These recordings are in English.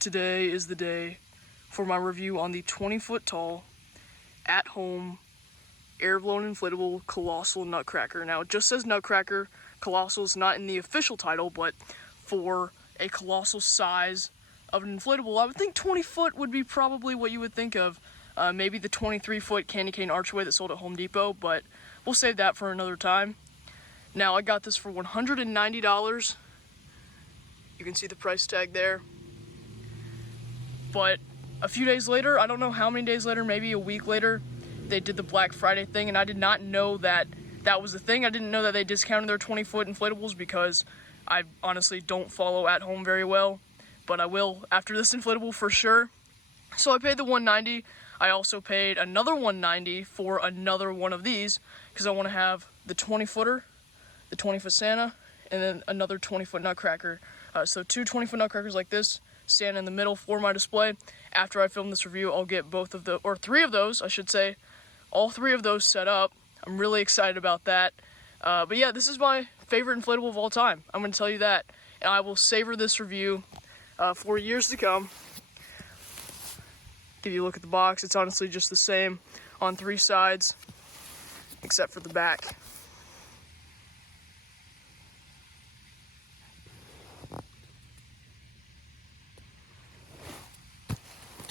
Today is the day for my review on the 20-foot tall, at-home, Airblown inflatable Colossal Nutcracker. Now, it just says Nutcracker. Colossal is not in the official title, but for a colossal size of an inflatable, I would think 20 foot would be probably what you would think of. Maybe the 23-foot candy cane archway that sold at Home Depot, but we'll save that for another time. Now, I got this for $190. You can see the price tag there. But a few days later, I don't know how many days later, maybe a week later, they did the Black Friday thing, and I did not know that that was the thing. I didn't know that they discounted their 20-foot inflatables because I honestly don't follow At Home very well, but I will after this inflatable for sure. So I paid the $190. I also paid another $190 for another one of these because I want to have the 20-footer, the 20-foot Santa, and then another 20-foot Nutcracker. So two 20-foot Nutcrackers like this, Santa in the middle for my display. After I film this review, I'll get both of the, or three of those, I should say, all three of those set up. I'm really excited about that. But yeah, this is my favorite inflatable of all time. I'm going to tell you that. And I will savor this review for years to come. Give you a look at the box. It's honestly just the same on three sides, except for the back.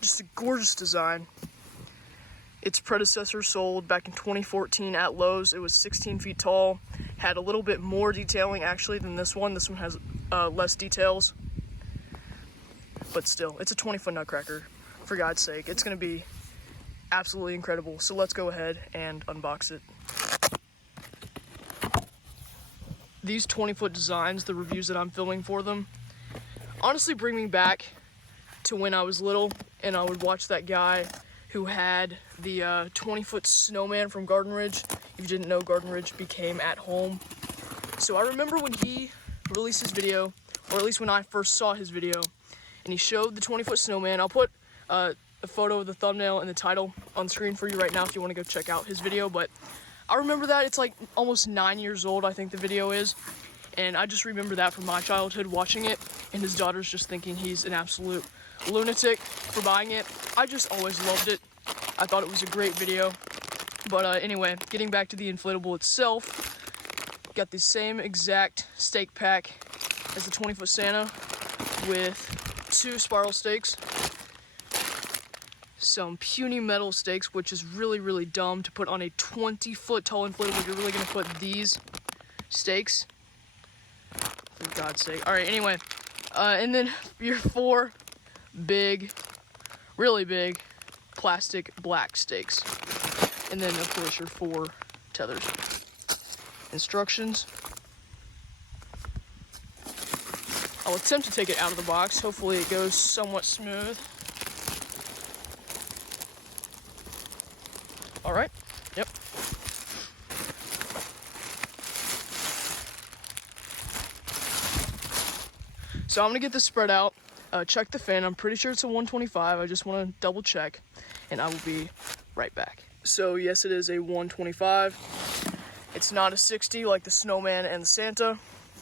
Just a gorgeous design. Its predecessor sold back in 2014 at Lowe's. It was 16 feet tall, had a little bit more detailing actually than this one. This one has less details, but still, it's a 20-foot Nutcracker. For God's sake, it's going to be absolutely incredible. So let's go ahead and unbox it. These 20-foot designs, the reviews that I'm filming for them, honestly bring me back to when I was little and I would watch that guy who had the 20-foot snowman from Garden Ridge. If you didn't know, Garden Ridge became At Home. So I remember when he released his video, or at least when I first saw his video, and he showed the 20-foot snowman. I'll put a photo of the thumbnail and the title on screen for you right now if you want to go check out his video. But I remember that. It's like almost 9 years old, I think the video is. And I just remember that from my childhood, watching it, and his daughter's just thinking he's an absolute lunatic for buying it. I just always loved it. I thought it was a great video. But anyway, getting back to the inflatable itself, got the same exact stake pack as the 20-foot Santa with 2 spiral stakes, some puny metal stakes, which is really, really dumb to put on a 20-foot tall inflatable. You're really going to put these stakes, for God's sake. All right, anyway, and then your 4 big, really big plastic black stakes, and then of course your 4 tethers. Instructions. I'll attempt to take it out of the box. Hopefully it goes somewhat smooth. All right. Yep. So I'm gonna get this spread out. Check the fan. I'm pretty sure it's a 125. I just want to double check, and I will be right back. So yes, it is a 125. It's not a 60 like the snowman and the Santa.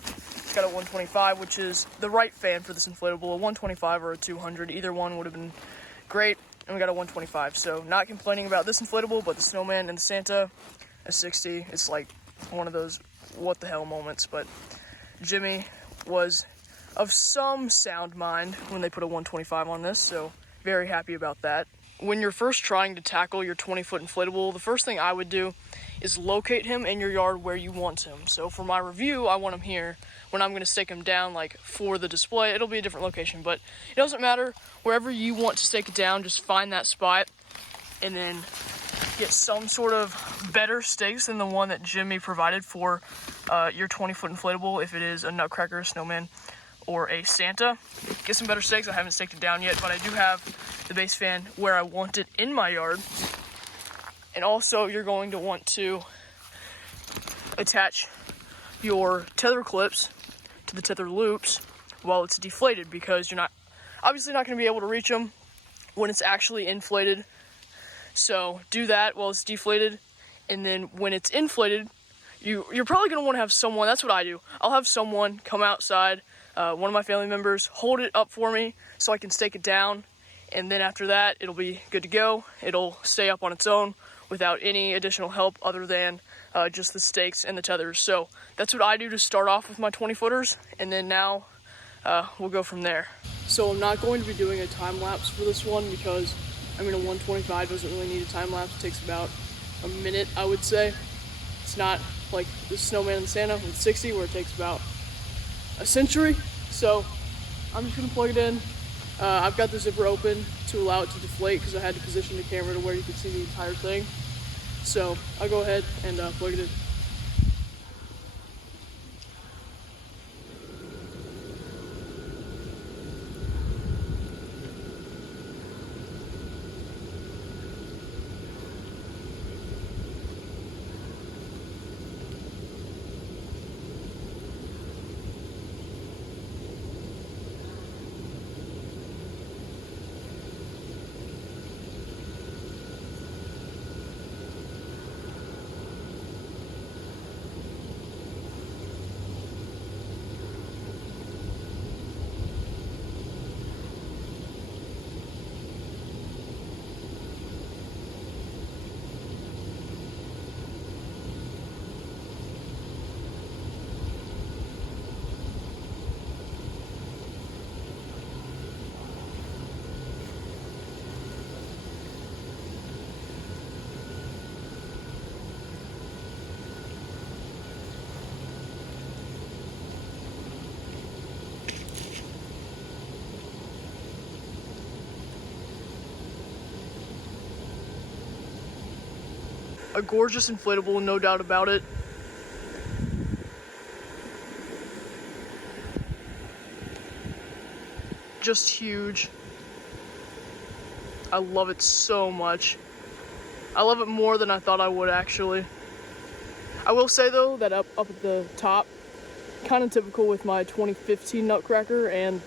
It's got a 125, which is the right fan for this inflatable. A 125 or a 200, either one would have been great. And we got a 125. So not complaining about this inflatable, but the snowman and the Santa, a 60. It's like one of those what the hell moments. But Gemmy was of some sound mind when they put a 125 on this, so very happy about that. When you're first trying to tackle your 20-foot inflatable, the first thing I would do is locate him in your yard where you want him. So for my review, I want him here. When I'm going to stake him down, like for the display, it'll be a different location, but it doesn't matter. Wherever you want to stake it down, just find that spot and then get some sort of better stakes than the one that Gemmy provided for your 20-foot inflatable, if it is a Nutcracker, a snowman, or a Santa. Get some better stakes. I haven't staked it down yet, but I do have the base fan where I want it in my yard. And also, you're going to want to attach your tether clips to the tether loops while it's deflated, because you're obviously not going to be able to reach them when it's actually inflated. So do that while it's deflated, and then when it's inflated, you're probably going to want to have someone, that's what I do, I'll have someone come outside one of my family members hold it up for me so I can stake it down, and then after that it'll be good to go. It'll stay up on its own without any additional help other than just the stakes and the tethers. So that's what I do to start off with my 20-footers, and then now we'll go from there. So I'm not going to be doing a time lapse for this one because, I mean, a 125 doesn't really need a time lapse. It takes about a minute, I would say. It's not like the Snowman and Santa with 60 where it takes about a century. So I'm just gonna plug it in. I've got the zipper open to allow it to deflate because I had to position the camera to where you could see the entire thing. So I'll go ahead and plug it in. A gorgeous inflatable, no doubt about it. Just huge. I love it so much. I love it more than I thought I would, actually. I will say though that up at the top, kind of typical with my 2015 Nutcracker, and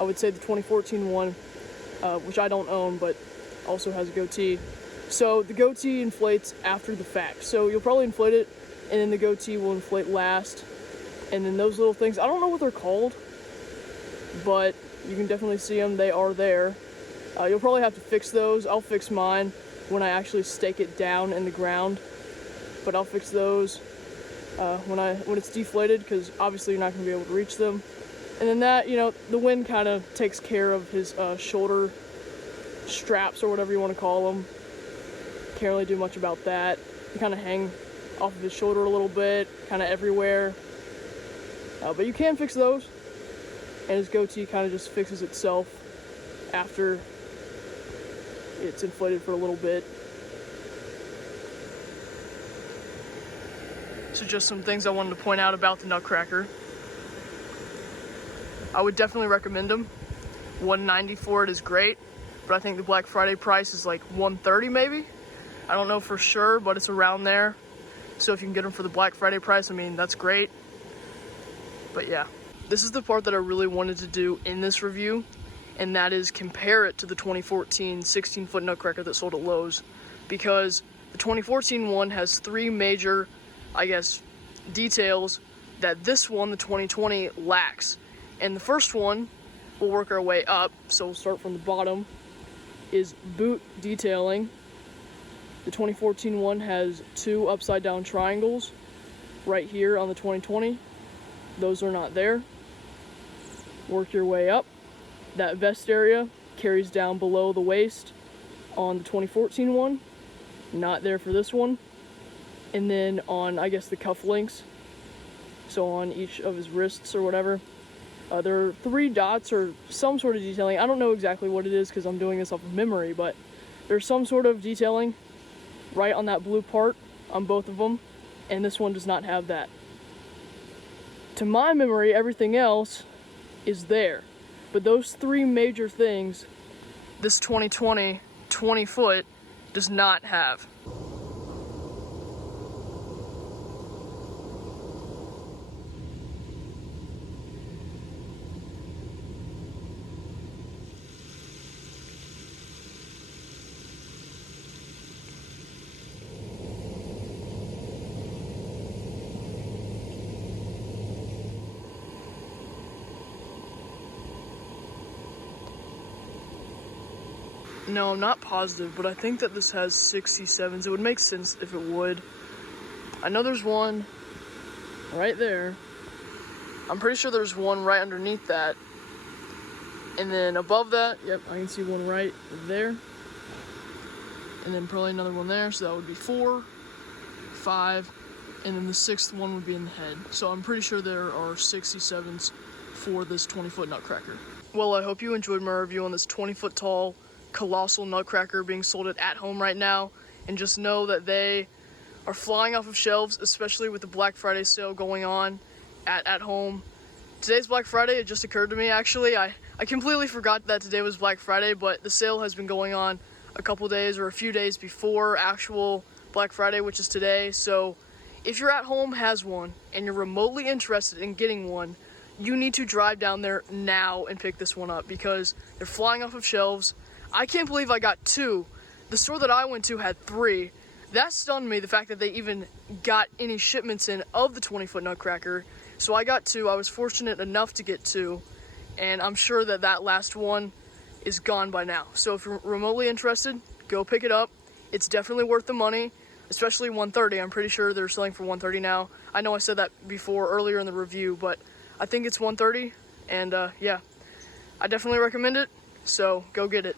I would say the 2014 one, which I don't own but also has a goatee. So the goatee inflates after the fact. So you'll probably inflate it, and then the goatee will inflate last. And then those little things, I don't know what they're called, but you can definitely see them. They are there. You'll probably have to fix those. I'll fix mine when I actually stake it down in the ground. But I'll fix those when it's deflated, because obviously you're not going to be able to reach them. And then that, you know, the wind kind of takes care of his shoulder straps, or whatever you want to call them. Can't really do much about that. They kind of hang off of his shoulder a little bit, kind of everywhere. But you can fix those, and his goatee kind of just fixes itself after it's inflated for a little bit. So just some things I wanted to point out about the Nutcracker. I would definitely recommend them. $190 for it is great, but I think the Black Friday price is like $130 maybe. I don't know for sure, but it's around there. So if you can get them for the Black Friday price, I mean, that's great. But yeah, this is the part that I really wanted to do in this review, and that is compare it to the 2014 16-foot Nutcracker that sold at Lowe's, because the 2014 one has three major, I guess, details that this one, the 2020, lacks. And the first one, we'll work our way up, so we'll start from the bottom, is boot detailing. The 2014 one has two upside down triangles right here on the 2020. Those are not there. Work your way up. That vest area carries down below the waist on the 2014 one. Not there for this one. And then on, I guess, the cuff links, so on each of his wrists or whatever, there are 3 dots or some sort of detailing. I don't know exactly what it is because I'm doing this off of memory, but there's some sort of detailing right on that blue part on both of them, and this one does not have that. To my memory, everything else is there, but those 3 major things, this 2020 20-foot does not have. No, I'm not positive, but I think that this has 67s. It would make sense if it would. I know there's one right there. I'm pretty sure there's one right underneath that. And then above that, yep, I can see one right there. And then probably another one there, so that would be 4, 5, and then the 6th one would be in the head. So I'm pretty sure there are 67s for this 20-foot Nutcracker. Well, I hope you enjoyed my review on this 20-foot tall Colossal Nutcracker being sold at home right now. And just know that they are flying off of shelves, especially with the Black Friday sale going on at home. Today's Black Friday. It just occurred to me, actually. I completely forgot that today was Black Friday, but the sale has been going on a couple days or a few days before actual Black Friday, which is today. So if you're at home has one and you're remotely interested in getting one, you need to drive down there now and pick this one up because they're flying off of shelves. I can't believe I got 2. The store that I went to had 3. That stunned me, the fact that they even got any shipments in of the 20-foot Nutcracker. So I got 2. I was fortunate enough to get 2, and I'm sure that that last one is gone by now. So if you're remotely interested, go pick it up. It's definitely worth the money, especially $130. I'm pretty sure they're selling for $130 now. I know I said that before earlier in the review, but I think it's $130, and yeah, I definitely recommend it, so go get it.